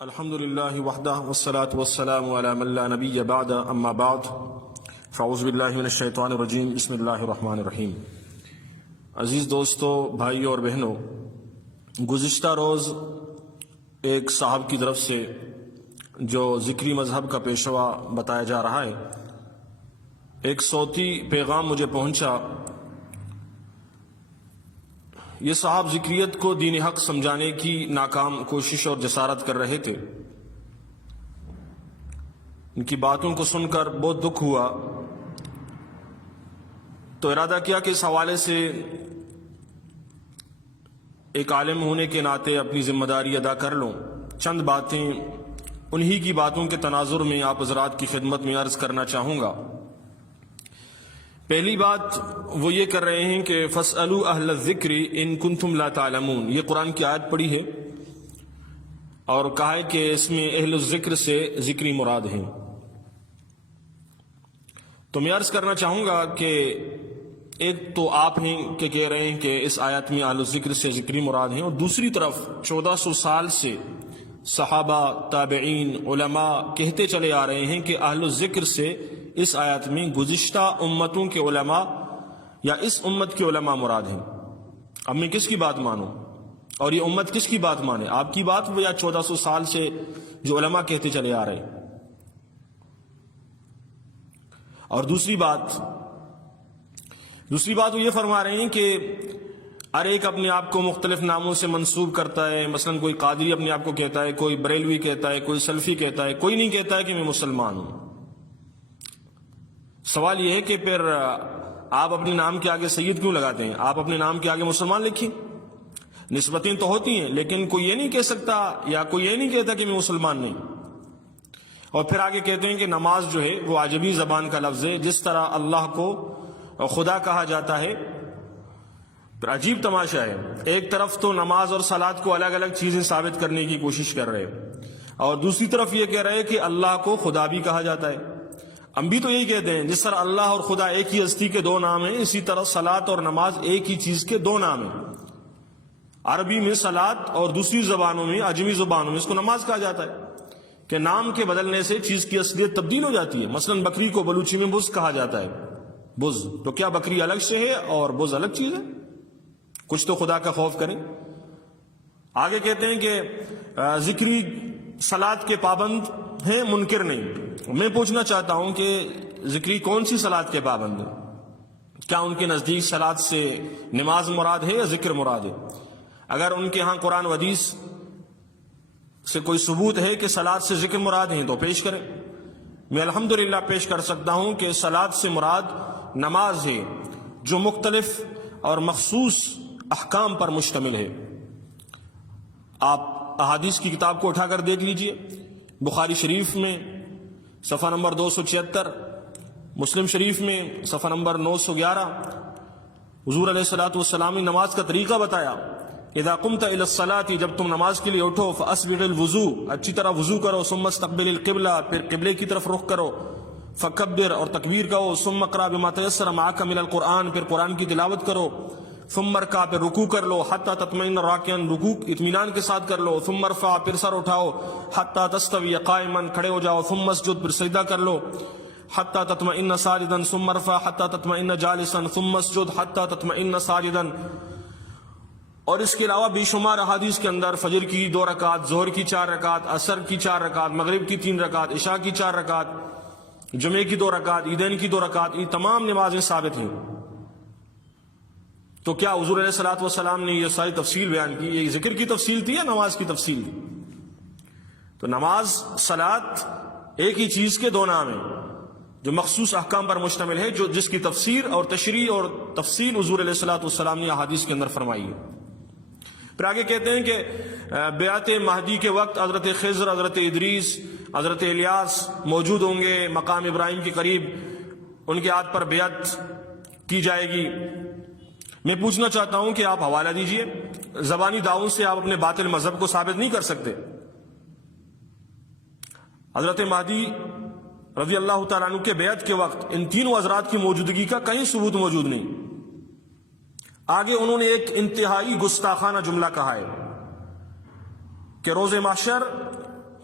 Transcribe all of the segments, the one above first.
الحمد لله وحده والصلاة والسلام على من لا نبي بعد اما بعد فاعوذ باللہ من الشیطان الرجیم بسم اللہ الرحمن الرحیم۔ عزیز دوستو، بھائیو اور بہنوں، گزشتہ روز ایک صاحب کی طرف سے جو ذکری مذہب کا پیشوا بتایا جا رہا ہے، ایک صوتی پیغام مجھے پہنچا۔ یہ صاحب ذکریت کو دین حق سمجھانے کی ناکام کوشش اور جسارت کر رہے تھے۔ ان کی باتوں کو سن کر بہت دکھ ہوا، تو ارادہ کیا کہ اس حوالے سے ایک عالم ہونے کے ناطے اپنی ذمہ داری ادا کر لوں۔ چند باتیں انہی کی باتوں کے تناظر میں آپ حضرات کی خدمت میں عرض کرنا چاہوں گا۔ پہلی بات وہ یہ کر رہے ہیں کہ فَاسْأَلُوا أَهْلَ الذِّكْرِ إِن كُنتُمْ لَا تَعْلَمُونَ، یہ قرآن کی آیت پڑھی ہے اور کہا ہے کہ اس میں اہل الذکر سے ذکری مراد ہیں۔ تو میں عرض کرنا چاہوں گا کہ ایک تو آپ ہیں کہ کہہ رہے ہیں کہ اس آیت میں اہل الذکر سے ذکری مراد ہیں، اور دوسری طرف 1400 سال سے صحابہ، تابعین، علماء کہتے چلے آ رہے ہیں کہ اہل الذکر سے اس آیت میں گزشتہ امتوں کے علماء یا اس امت کے علماء مراد ہیں۔ اب میں کس کی بات مانوں اور یہ امت کس کی بات مانے؟ آپ کی بات وہ یا 1400 سال سے جو علماء کہتے چلے آ رہے ہیں؟ اور دوسری بات وہ یہ فرما رہے ہیں کہ ہر ایک اپنے آپ کو مختلف ناموں سے منسوب کرتا ہے۔ مثلا کوئی قادری اپنے آپ کو کہتا ہے، کوئی بریلوی کہتا ہے، کوئی سلفی کہتا ہے، کوئی نہیں کہتا ہے کہ میں مسلمان ہوں۔ سوال یہ ہے کہ پھر آپ اپنے نام کے آگے سید کیوں لگاتے ہیں؟ آپ اپنے نام کے آگے مسلمان لکھیں۔ نسبتیں تو ہوتی ہیں، لیکن کوئی یہ نہیں کہہ سکتا یا کوئی یہ نہیں کہتا کہ میں مسلمان نہیں۔ اور پھر آگے کہتے ہیں کہ نماز جو ہے وہ عجمی زبان کا لفظ ہے، جس طرح اللہ کو خدا کہا جاتا ہے۔ پھر عجیب تماشا ہے، ایک طرف تو نماز اور صلاۃ کو الگ الگ چیزیں ثابت کرنے کی کوشش کر رہے ہیں، اور دوسری طرف یہ کہہ رہے ہیں کہ اللہ کو خدا بھی کہا جاتا ہے۔ ہم بھی تو یہی کہتے ہیں، جس طرح اللہ اور خدا ایک ہی ہستی کے دو نام ہیں، اسی طرح صلاۃ اور نماز ایک ہی چیز کے دو نام ہیں۔ عربی میں صلاۃ اور دوسری زبانوں میں، عجمی زبانوں میں اس کو نماز کہا جاتا ہے کہ نام کے بدلنے سے چیز کی اصلیت تبدیل ہو جاتی ہے۔ مثلا بکری کو بلوچی میں بز کہا جاتا ہے۔ بز تو کیا بکری الگ سے ہے اور بز الگ چیز ہے؟ کچھ تو خدا کا خوف کریں۔ آگے کہتے ہیں کہ ذکری صلاۃ کے پابند ہیں، منکر نہیں۔ میں پوچھنا چاہتا ہوں کہ ذکری کون سی صلاۃ کے پابند ہیں؟ کیا ان کے نزدیک صلاۃ سے نماز مراد ہے یا ذکر مراد ہے؟ اگر ان کے ہاں قرآن و حدیث سے کوئی ثبوت ہے کہ صلاۃ سے ذکر مراد ہیں تو پیش کریں۔ میں الحمدللہ پیش کر سکتا ہوں کہ صلاۃ سے مراد نماز ہے، جو مختلف اور مخصوص احکام پر مشتمل ہے۔ آپ احادیث کی کتاب کو اٹھا کر دیکھ لیجئے، بخاری شریف میں صفحہ نمبر 276، مسلم شریف میں صفحہ نمبر 911، حضور علیہ الصلوۃ والسلام نے نماز کا طریقہ بتایا۔ اذا قمت الى الصلاۃ، جب تم نماز کے لیے اٹھو، فاسبغ الوضوء، اچھی طرح وضو کرو، ثم استقبل القبلہ، پھر قبلے کی طرف رخ کرو، فکبر، اور تکبیر کہو، ثم اقرأ بما تيسر معك من القرآن، پھر قرآن کی تلاوت کرو، ثم ارکع، پھر رکوع کر لو، حتی تطمئن راکعا، رکوع اطمینان کے ساتھ کر لو، ثم ارفع، پھر سر اٹھاؤ، حتی تستوی قائما، کھڑے ہو جاؤ، ثم اسجد، پھر سجدہ کر لو، حتی تطمئن ساجدا، ثم ارفع حتی تطمئن جالسا، ثم اسجد حتی تطمئن ساجدا۔ اور اس کے علاوہ بے شمار احادیث کے اندر فجر کی 2 رکعت، ظہر کی 4 رکعت، عصر کی 4 رکعت، مغرب کی 3 رکعت، عشاء کی 4 رکعت، جمعے کی 2 رکعت، عیدین کی 2 رکعت، یہ تمام نمازیں ثابت ہیں۔ تو کیا حضور علیہ الصلوۃ والسلام نے یہ ساری تفصیل بیان کی؟ یہ ذکر کی تفصیل تھی یا نماز کی تفصیل تھی؟ تو نماز، صلاۃ ایک ہی چیز کے 2 نام ہیں، جو مخصوص احکام پر مشتمل ہے، جس کی تفسیر اور تشریح اور تفصیل حضور علیہ الصلوۃ والسلام نے احادیث کے اندر فرمائی ہے۔ پھر آگے کہتے ہیں کہ بیعت مہدی کے وقت حضرت خضر، حضرت ادریس، حضرت الیاس موجود ہوں گے مقام ابراہیم کے قریب، ان کے ہاتھ پر بیعت کی جائے گی۔ میں پوچھنا چاہتا ہوں کہ آپ حوالہ دیجئے، زبانی دعووں سے آپ اپنے باطل مذہب کو ثابت نہیں کر سکتے۔ حضرت مہدی رضی اللہ تعالیٰ عنہ کے بیعت کے وقت ان تینوں حضرات کی موجودگی کا کہیں ثبوت موجود نہیں۔ آگے انہوں نے ایک انتہائی گستاخانہ جملہ کہا ہے کہ روز محشر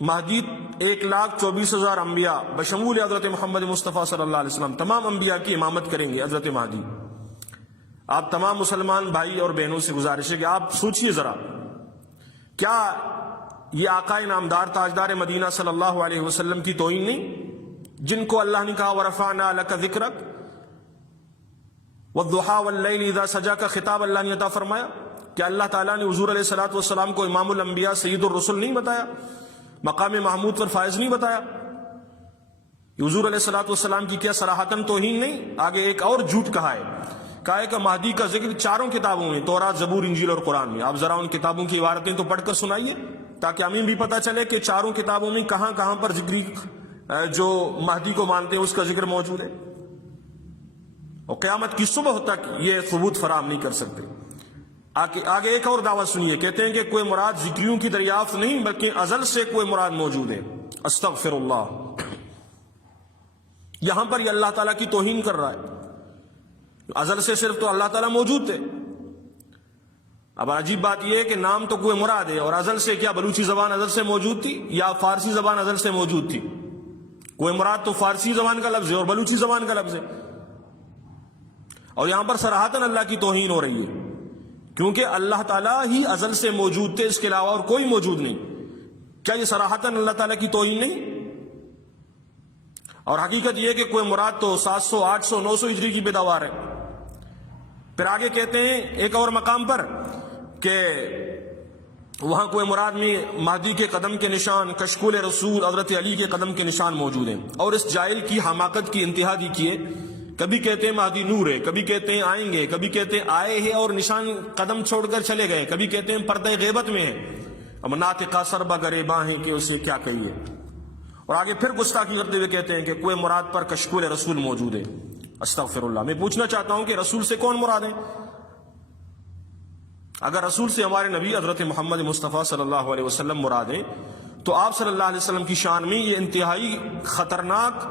مہدی 1,24,000 انبیاء بشمول حضرت محمد مصطفیٰ صلی اللہ علیہ وسلم تمام انبیاء کی امامت کریں گے حضرت مہدی۔ آپ تمام مسلمان بھائی اور بہنوں سے گزارش ہے کہ آپ سوچئے ذرا، کیا یہ آقا نامدار تاجدار مدینہ صلی اللہ علیہ وسلم کی توہین نہیں، جن کو اللہ نے کہا وَرَفَعْنَا لَكَ ذِكْرَكَ، وَالضُّحَىٰ وَاللَّيْلِ إِذَا سَجَىٰ کا خطاب اللہ نے عطا فرمایا؟ کیا اللہ تعالیٰ نے حضور علیہ السلام کو امام الانبیاء سید الرسل نہیں بتایا، مقام محمود پر فائز نہیں بتایا؟ حضور علیہ السلام کی کیا صراحتاً توہین نہیں؟ آگے ایک اور جھوٹ کہا ہے کہ مہدی کا ذکر چاروں کتابوں میں، تورات، زبور، انجیل اور قرآن میں۔ آپ ذرا ان کتابوں کی عبارتیں تو پڑھ کر سنائیے تاکہ ہمیں بھی پتہ چلے کہ چاروں کتابوں میں کہاں کہاں پر ذکری جو مہدی کو مانتے ہیں اس کا ذکر موجود ہے، اور قیامت کی صبح تک یہ ثبوت فراہم نہیں کر سکتے۔ آگے ایک اور دعویٰ سنیے، کہتے ہیں کہ کوئی مراد ذکریوں کی دریافت نہیں بلکہ ازل سے کوئی مراد موجود ہے۔ استغفر اللہ، یہاں پر یہ اللہ تعالیٰ کی توہین کر رہا ہے۔ ازل سے صرف تو اللہ تعالیٰ موجود تھے۔ اب عجیب بات یہ ہے کہ نام تو کوئی مراد ہے، اور ازل سے کیا بلوچی زبان ازل سے موجود تھی یا فارسی زبان ازل سے موجود تھی؟ کوئی مراد تو فارسی زبان کا لفظ ہے اور بلوچی زبان کا لفظ ہے، اور یہاں پر صراحتاً اللہ کی توہین ہو رہی ہے، کیونکہ اللہ تعالیٰ ہی ازل سے موجود تھے، اس کے علاوہ اور کوئی موجود نہیں۔ کیا یہ صراحتاً اللہ تعالیٰ کی توہین نہیں؟ اور حقیقت یہ کہ کوئی مراد تو 700، 800، 900 ہجری کی پیداوار ہے۔ پھر آگے کہتے ہیں ایک اور مقام پر کہ وہاں کوئی مراد میں مہدی کے قدم کے نشان، کشکول رسول حضرت علی کے قدم کے نشان موجود ہیں، اور اس جاہل کی حماقت کی انتہا دی کیے۔ کبھی کہتے ہیں مہدی نور ہے، کبھی کہتے ہیں آئیں گے، کبھی کہتے ہیں آئے ہیں اور نشان قدم چھوڑ کر چلے گئے، کبھی کہتے ہیں پردہ غیبت میں ہے۔ اب ناطقہ سربہ گریباں ہیں کہ اسے کیا کہیے، اور آگے پھر گستاخی کرتے ہوئے کہتے ہیں کہ کوئی مراد پر کشکول رسول موجود ہے۔ استغفر اللہ، میں پوچھنا چاہتا ہوں کہ رسول سے کون مراد ہے؟ اگر رسول سے ہمارے نبی حضرت محمد مصطفیٰ صلی اللہ علیہ وسلم مراد ہیں تو آپ صلی اللہ علیہ وسلم کی شان میں یہ انتہائی خطرناک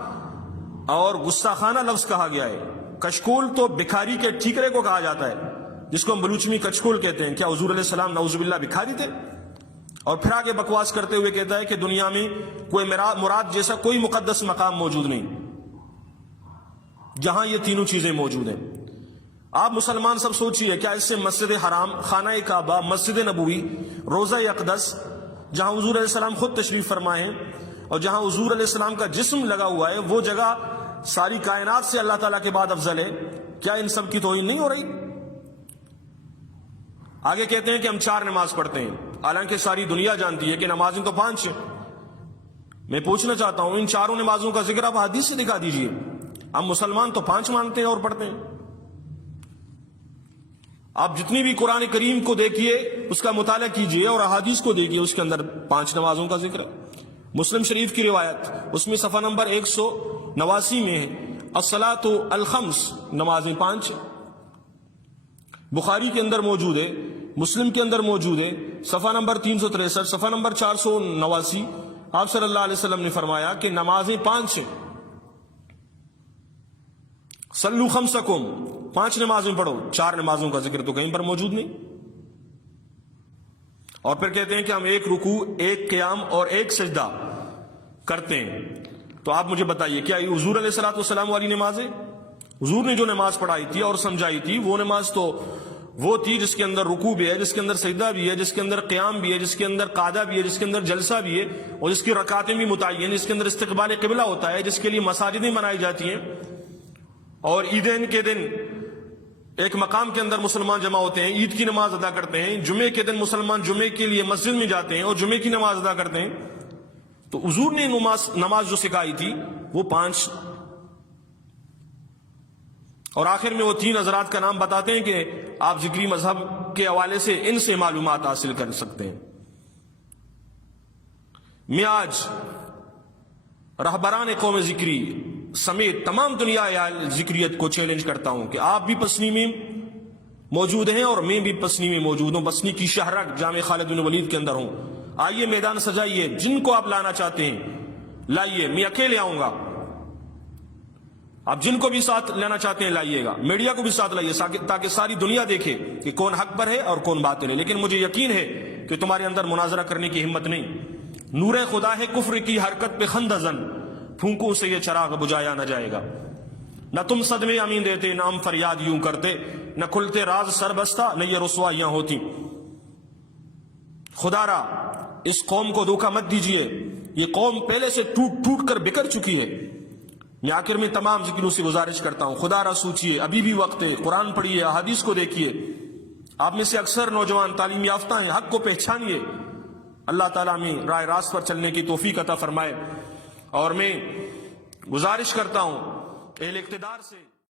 اور گستاخانہ لفظ کہا گیا ہے۔ کشکول تو بکھاری کے ٹھیکرے کو کہا جاتا ہے، جس کو ہم بلوچ میں کچکول کہتے ہیں۔ کیا حضور علیہ السلام نعوذ باللہ بکھاری تھے؟ اور پھر آگے بکواس کرتے ہوئے کہتا ہے کہ دنیا میں کوئی مراد جیسا کوئی مقدس مقام موجود نہیں جہاں یہ تینوں چیزیں موجود ہیں۔ آپ مسلمان سب سوچئے، کیا اس سے مسجد حرام، خانہ کعبہ، مسجد نبوی، روضہ اقدس جہاں حضور علیہ السلام خود تشریف فرمائے ہیں اور جہاں حضور علیہ السلام کا جسم لگا ہوا ہے، وہ جگہ ساری کائنات سے اللہ تعالیٰ کے بعد افضل ہے، کیا ان سب کی توہین نہیں ہو رہی؟ آگے کہتے ہیں کہ ہم 4 نماز پڑھتے ہیں، حالانکہ ساری دنیا جانتی ہے کہ نمازیں تو 5 ہیں۔ میں پوچھنا چاہتا ہوں ان 4 نمازوں کا ذکر آپ حدیث سے دکھا دیجئے۔ ہم مسلمان تو 5 مانتے ہیں اور پڑھتے ہیں۔ آپ جتنی بھی قرآن کریم کو دیکھیے، اس کا مطالعہ کیجئے اور احادیث کو دیکھیے، اس کے اندر 5 نمازوں کا ذکر ہے۔ مسلم شریف کی روایت، اس میں صفحہ نمبر 189 میں ہے الصلاۃ الخمس، نمازیں 5۔ بخاری کے اندر موجود ہے، مسلم کے اندر موجود ہے، صفحہ نمبر 363، صفحہ نمبر 489۔ آپ صلی اللہ علیہ وسلم نے فرمایا کہ نمازیں 5 ہیں۔ صلو خمسکم، 5 نمازیں پڑھو۔ 4 نمازوں کا ذکر تو کہیں پر موجود نہیں۔ اور پھر کہتے ہیں کہ ہم 1 رکوع، 1 قیام اور 1 سجدہ کرتے ہیں۔ تو آپ مجھے بتائیے، کیا یہ حضور علیہ السلام والی نماز ہے؟ حضور نے جو نماز پڑھائی تھی اور سمجھائی تھی، وہ نماز تو وہ تھی جس کے اندر رکوع بھی ہے، جس کے اندر سجدہ بھی ہے، جس کے اندر قیام بھی ہے، جس کے اندر قعدہ بھی ہے، جس کے اندر جلسہ بھی ہے، اور جس کی رکعتیں بھی متعین، جس کے اندر استقبال قبلہ ہوتا ہے، جس کے لیے مساجدیں بنائی جاتی ہیں، اور عیدین کے دن ایک مقام کے اندر مسلمان جمع ہوتے ہیں، عید کی نماز ادا کرتے ہیں، جمعے کے دن مسلمان جمعے کے لیے مسجد میں جاتے ہیں اور جمعے کی نماز ادا کرتے ہیں۔ تو حضور نے نماز جو سکھائی تھی وہ 5، اور آخر میں وہ 3 حضرات کا نام بتاتے ہیں کہ آپ ذکری مذہب کے حوالے سے ان سے معلومات حاصل کر سکتے ہیں۔ میں آج رہبران قوم ذکری سمیت تمام دنیا ذکریت کو چیلنج کرتا ہوں کہ آپ بھی پسنی میں موجود ہیں اور میں بھی پسنی میں موجود ہوں، پسنی کی شہرک جامع خالد بن ولید کے اندر ہوں۔ آئیے میدان سجائیے، جن کو آپ لانا چاہتے ہیں لائیے، میں اکیلے آؤں گا۔ آپ جن کو بھی ساتھ لینا چاہتے ہیں لائیے گا، میڈیا کو بھی ساتھ لائیے تاکہ ساری دنیا دیکھے کہ کون حق پر ہے اور کون باطل ہے۔ لیکن مجھے یقین ہے کہ تمہارے اندر مناظرہ کرنے کی ہمت نہیں۔ نور خدا ہے کفر کی حرکت پہ خندزن، پھونکوں سے یہ چراغ بجھایا نہ جائے گا۔ نہ تم صدمے امین دیتے، نہ ہم فریاد یوں کرتے، نہ کھلتے راز سر بستہ، نہ یہ رسوائیاں ہوتی۔ خدا را اس قوم کو دھوکہ مت دیجئے، یہ قوم پہلے سے ٹوٹ ٹوٹ کر بکھر چکی ہے۔ میں آخر میں تمام ذکروں سے گزارش کرتا ہوں، خدا را سوچئے، ابھی بھی وقت ہے، قرآن پڑھیے، احادیث کو دیکھیے۔ آپ میں سے اکثر نوجوان تعلیم یافتہ ہیں، حق کو پہچانیے۔ اللہ تعالیٰ میں راہ راست پر چلنے کی توفیق عطا فرمائے۔ اور میں گزارش کرتا ہوں اہل اقتدار سے